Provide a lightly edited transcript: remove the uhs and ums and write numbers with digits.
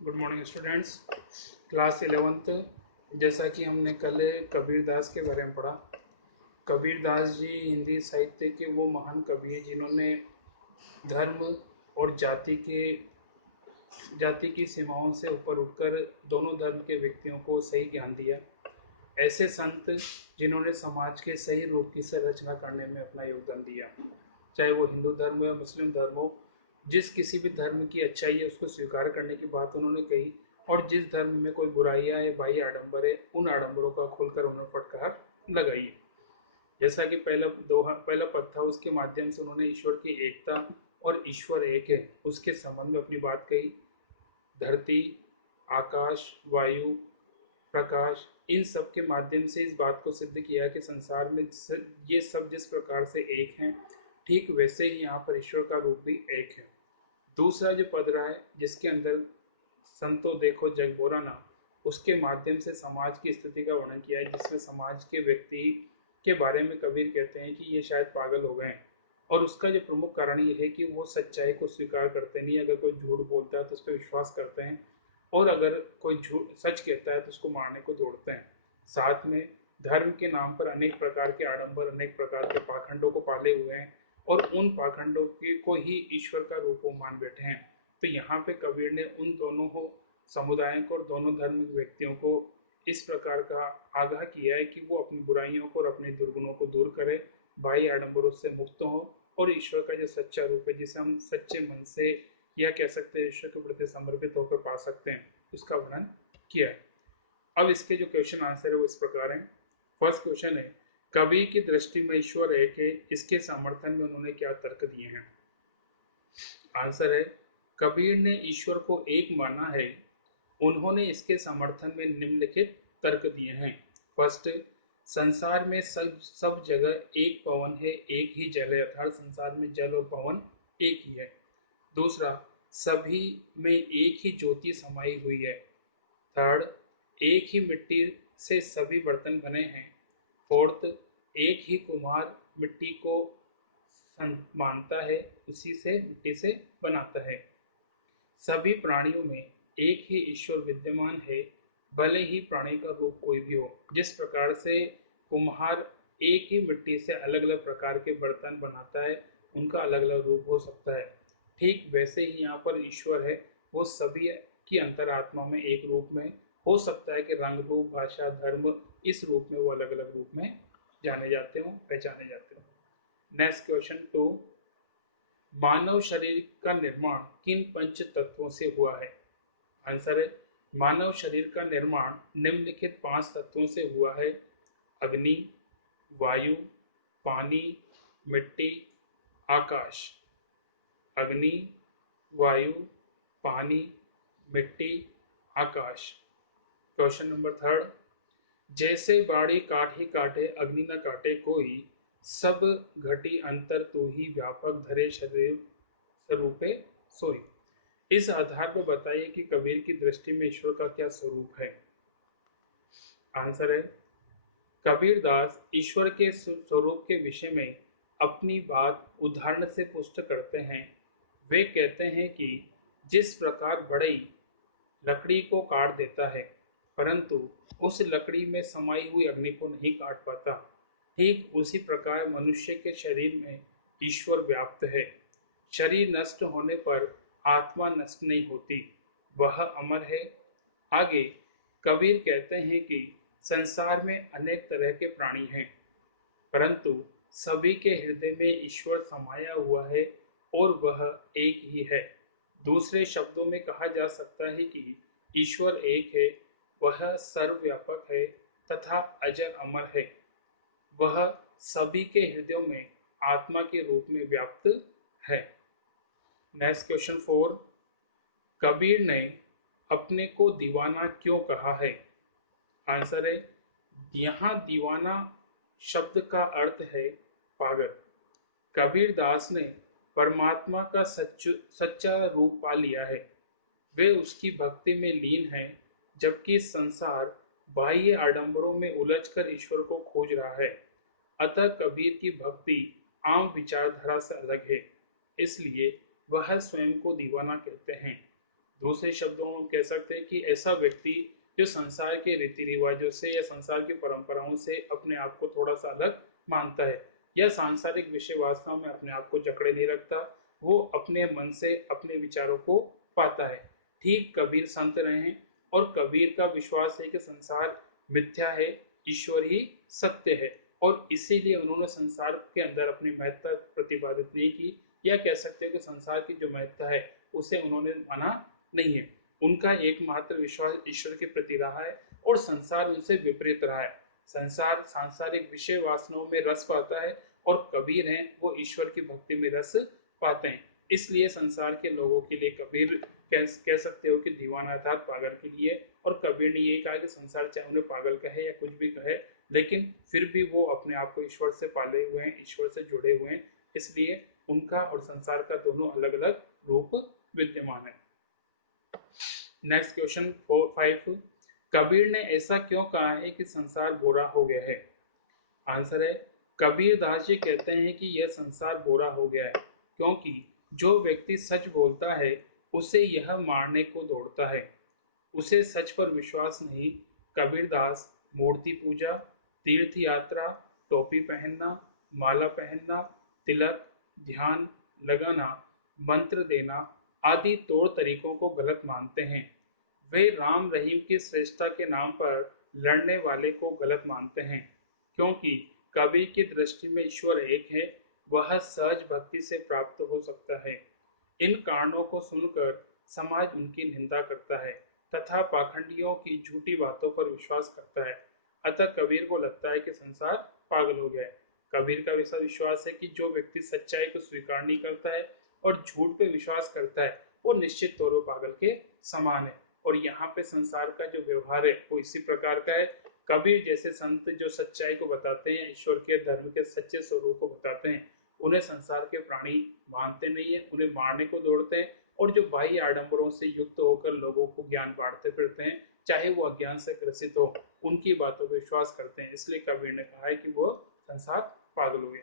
Good morning students. Class 11th। जैसा कि हमने कल कबीर दास के बारे में पढ़ा। कबीर दास जी हिंदी साहित्य के वो महान कवि हैं जिन्होंने धर्म और जाति की सीमाओं से ऊपर उठकर दोनों धर्म के व्यक्तियों को सही ज्ञान दिया। ऐसे संत जिन्होंने समाज के सही रूप की संरचना करने में अपना योगदान दिया, चाहे वो हिंदू धर्म हो या मुस्लिम धर्म हो। जिस किसी भी धर्म की अच्छाई है उसको स्वीकार करने की बात उन्होंने कही, और जिस धर्म में कोई बुराइयां या बाह्य आडंबर है उन आडंबरों का खोलकर उन्होंने फटकार लगाई है। जैसा कि पहला पद था, उसके माध्यम से उन्होंने ईश्वर की एकता और ईश्वर एक है उसके संबंध में अपनी बात कही। धरती, आकाश, वायु, प्रकाश, इन सब के माध्यम से इस बात को सिद्ध किया कि संसार में ये सब जिस प्रकार से एक हैं, ठीक वैसे ही यहाँ पर ईश्वर का रूप भी एक है। दूसरा जो पद रहा है, जिसके अंदर संतो देखो जग बोराना, उसके माध्यम से समाज की स्थिति का वर्णन किया है, जिसमें समाज के व्यक्ति के बारे में कबीर कहते हैं कि ये शायद पागल हो गए हैं। और उसका जो प्रमुख कारण ये है कि वो सच्चाई को स्वीकार करते नहीं। अगर कोई झूठ बोलता है तो उस पर विश्वास करते हैं, और अगर कोई झूठ सच कहता है तो उसको मारने को दौड़ते हैं। साथ में धर्म के नाम पर अनेक प्रकार के आडंबर, अनेक प्रकार के पाखंडों को पाले हुए हैं, और उन पाखंडों के को ही ईश्वर का रूप मान बैठे हैं। तो यहाँ पे कबीर ने उन दोनों को समुदायों को और दोनों धर्म के व्यक्तियों को इस प्रकार का आगाह किया है कि वो अपनी बुराइयों को और अपने दुर्गुणों को दूर करे, बाह्य आडंबरों से मुक्त हो, और ईश्वर का जो सच्चा रूप है, जिसे हम सच्चे मन से या कह सकते हैं ईश्वर के प्रति समर्पित होकर पा सकते हैं, उसका वर्णन किया है। अब इसके जो क्वेश्चन आंसर है वो इस प्रकार है। फर्स्ट क्वेश्चन है, कवि की दृष्टि में ईश्वर एक है, इसके समर्थन में उन्होंने क्या तर्क दिए हैं। आंसर है, कबीर ने ईश्वर को एक माना है। उन्होंने इसके समर्थन में निम्नलिखित तर्क दिए हैं। फर्स्ट, संसार में सब सब जगह एक पवन है, एक ही जल है, अर्थात संसार में जल और पवन एक ही है। दूसरा, सभी में एक ही ज्योति समाई हुई है। थर्ड, एक ही मिट्टी से सभी बर्तन बने हैं। फोर्थ, एक ही कुम्हार मिट्टी को मानता है, उसी से मिट्टी से बनाता है। सभी प्राणियों में एक ही ईश्वर विद्यमान है, भले ही प्राणी का रूप कोई भी हो। जिस प्रकार से कुम्हार एक ही मिट्टी से अलग अलग प्रकार के बर्तन बनाता है, उनका अलग अलग रूप हो सकता है, ठीक वैसे ही यहाँ पर ईश्वर है, वो सभी की अंतरात्मा में एक रूप में हो सकता है कि रंग, रूप, भाषा, धर्म, इस रूप में वो अलग अलग रूप में जाने जाते हो, पहचाने जाते हो। नेक्स्ट क्वेश्चन 2, मानव शरीर का निर्माण किन पंच तत्वों से हुआ है। आंसर है, मानव शरीर का निर्माण निम्नलिखित 5 तत्वों से हुआ है। अग्नि, वायु, पानी, मिट्टी, आकाश। अग्नि, वायु, पानी, मिट्टी, आकाश। क्वेश्चन नंबर 3, जैसे बाड़ी काट ही काटे अग्नि न काटे कोई, सब घटी अंतर तू ही व्यापक धरे शरीर स्वरूपे सोई। इस आधार पर बताइए कि कबीर की दृष्टि में ईश्वर का क्या स्वरूप है। आंसर है, कबीर दास ईश्वर के स्वरूप के विषय में अपनी बात उदाहरण से पुष्ट करते हैं। वे कहते हैं कि जिस प्रकार बढ़ई लकड़ी को काट देता है, परंतु उस लकड़ी में समाई हुई अग्नि को नहीं काट पाता, ठीक उसी प्रकार मनुष्य के शरीर में ईश्वर व्याप्त है। शरीर नष्ट होने पर आत्मा नष्ट नहीं होती, वह अमर है। आगे कबीर कहते हैं कि संसार में अनेक तरह के प्राणी हैं, परंतु सभी के हृदय में ईश्वर समाया हुआ है, और वह एक ही है। दूसरे शब्दों में कहा जा सकता है कि ईश्वर एक है, वह सर्वव्यापक है तथा अजर अमर है। वह सभी के हृदयों में आत्मा के रूप में व्याप्त है। नेक्स्ट क्वेश्चन 4, कबीर ने अपने को दीवाना क्यों कहा है। आंसर है, यहाँ दीवाना शब्द का अर्थ है पागल। कबीर दास ने परमात्मा का सच्चा रूप पा लिया है। वे उसकी भक्ति में लीन हैं, जबकि संसार बाह्य आडंबरों में उलझकर ईश्वर को खोज रहा है। अतः कबीर की भक्ति आम विचारधारा से अलग है, इसलिए वह स्वयं को दीवाना कहते हैं। दूसरे शब्दों में कह सकते हैं कि ऐसा व्यक्ति जो संसार के रीति रिवाजों से या संसार की परंपराओं से अपने आप को थोड़ा सा अलग मानता है या सांसारिक विषय वासनाओं में अपने आप को जकड़े नहीं रखता, वो अपने मन से अपने विचारों को पाता है। ठीक कबीर संत रहे हैं और कबीर का विश्वास है कि संसार मिथ्या है, ईश्वर ही सत्य है, और इसीलिए उन्होंने संसार के अंदर अपनी महत्ता प्रतिपादित नहीं की, या कह सकते हो कि संसार की जो महत्ता है उसे उन्होंने माना नहीं है। उनका एकमात्र विश्वास ईश्वर के प्रति रहा है और संसार उनसे विपरीत रहा है। संसार सांसारिक विषय वासनाओं में रस पाता है और कबीर हैं वो ईश्वर की भक्ति में रस पाते हैं। इसलिए संसार के लोगों के लिए कबीर कह सकते हो कि दीवाना अर्थात पागल के लिए। और कबीर ने यही कहा कि संसार चाहे उन्हें पागल कहे या कुछ भी कहे, लेकिन फिर भी वो अपने आप को ईश्वर से पाले हुए हैं, ईश्वर से जुड़े हुए हैं। इसलिए उनका और संसार का दोनों अलग अलग रूप विद्यमान है। नेक्स्ट क्वेश्चन 5, कबीर ने ऐसा क्यों कहा है कि संसार बुरा हो गया है? आंसर है, कबीर दास जी कहते हैं कि यह संसार बुरा हो गया है क्योंकि जो व्यक्ति सच बोलता है उसे यह मारने को दौड़ता है, उसे सच पर विश्वास नहीं। कबीरदास मूर्ति पूजा, तीर्थ यात्रा, टोपी पहनना, माला पहनना, तिलक, ध्यान लगाना, मंत्र देना आदि तौर तरीकों को गलत मानते हैं। वे राम रहीम की श्रेष्ठता के नाम पर लड़ने वाले को गलत मानते हैं, क्योंकि कबीर की दृष्टि में ईश्वर एक है, वह सहज भक्ति से प्राप्त हो सकता है। इन कारणों को सुनकर समाज उनकी निंदा करता है तथा पाखंडियों की झूठी बातों पर विश्वास करता है। अतः कबीर को लगता है कि संसार पागल हो गया है। कबीर का ऐसा विश्वास है कि जो व्यक्ति सच्चाई को स्वीकार नहीं करता है और झूठ पे विश्वास करता है वो निश्चित तौर पर पागल के समान है। और यहाँ पे संसार का जो व्यवहार है वो इसी प्रकार का है। कबीर जैसे संत जो सच्चाई को बताते हैं, ईश्वर के धर्म के सच्चे स्वरूप को बताते हैं, उन्हें संसार के प्राणी मानते नहीं है, उन्हें मारने को दौड़ते हैं। और जो बाह्य आडंबरों से युक्त होकर लोगों को ज्ञान बांटते फिरते हैं, चाहे वो अज्ञान से ग्रसित हो, उनकी बातों पर विश्वास करते हैं। इसलिए कबीर ने कहा है कि वो संसार पागल हो गया।